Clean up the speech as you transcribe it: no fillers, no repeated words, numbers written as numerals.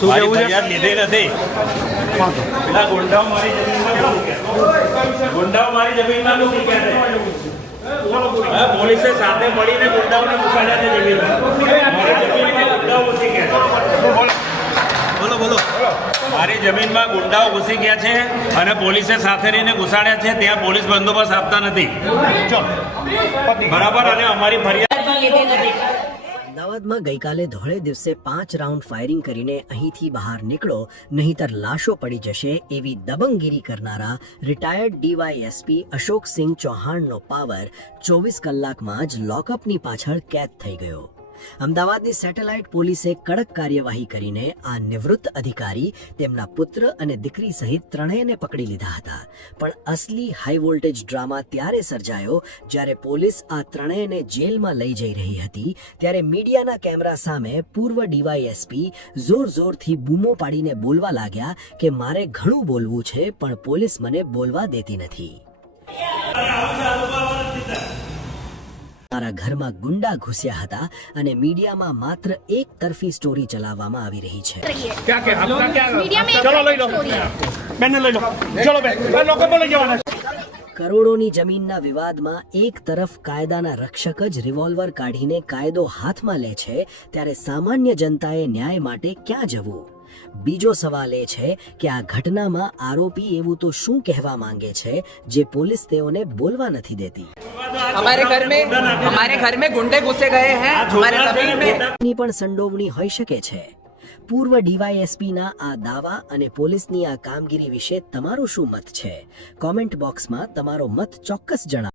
શું કેવું છે? ફરિયાદ લીધી નથી. પેલા ગુંડાઓ મારી જમીનમાં કેમ મૂક્યા? ગુંડાઓ મારી જમીનમાં કેમ મૂક્યા છે? હા, પોલીસે સાથે મળીને ગુંડાઓને ઘુસાડ્યા છે જમીનમાં. મારી જમીનમાં ગુંડાઓ ઘૂસી ગયા છે. બોલો મારી જમીનમાં ગુંડાઓ ઘૂસી ગયા છે અને પોલીસે સાથે રહીને ઘુસાડ્યા છે. ત્યાં પોલીસ બંદોબસ્ત આપતા નથી. બરાબર. અને અમારી ફરિયાદ લીધી નથી. અમદાવાદમાં ગઈકાલે ધોળે દિવસે 5 રાઉન્ડ ફાયરિંગ કરીને અહીંથી બહાર નીકળો નહીંતર લાશો પડી જશે એવી દબંગગીરી કરનારા રિટાયર્ડ ડીવાયએસપી અશોકસિંહ ચૌહાણનો પાવર 24 કલાકમાં જ લોકઅપની પાછળ કેદ થઈ ગયો. અમદાવાદની સેટેલાઇટ પોલીસે કડક કાર્યવાહી કરીને આ નિવૃત્ત અધિકારી, તેમના પુત્ર અને દીકરી સહિત ત્રણેયને પકડી લીધા હતા. પણ અસલી હાઈ વોલ્ટેજ ડ્રામા ત્યારે સર્જાયો જ્યારે પોલીસ આ ત્રણેયને જેલમાં લઈ જઈ રહી હતી ત્યારે મીડિયાના કેમેરા સામે પૂર્વ ડીવાયએસપી જોરથી બૂમો પાડીને બોલવા લાગ્યા કે મારે ઘણું બોલવું છે પણ પોલીસ મને બોલવા દેતી નથી. મારા ઘરમાં ગુંડા ઘૂસ્યા હતા અને મીડિયામાં માત્ર એક તરફી સ્ટોરી ચલાવવામાં આવી રહી છે. કરોડોની જમીનના વિવાદમાં એક તરફ કાયદાના રક્ષક જ રિવોલ્વર કાઢીને કાયદો હાથમાં લે છે ત્યારે સામાન્ય જનતાએ ન્યાય માટે ક્યાં જવું? બીજો સવાલ એ છે કે આ ઘટનામાં આરોપી એવું તો શું કહેવા માંગે છે જે પોલીસ તેઓને બોલવા નથી દેતી. हमारे घर में गुंडे घुसे गए हैं हमारे जमीन में ની પણ સંડોવણી હોઈ શકે છે. પૂર્વ ડીવાયએસપીના આ દાવા અને પોલીસની આ કામગીરી વિશે તમારો શું મત છે? કોમેન્ટ બોક્સમાં તમારો મત ચોક્કસ જણાવો.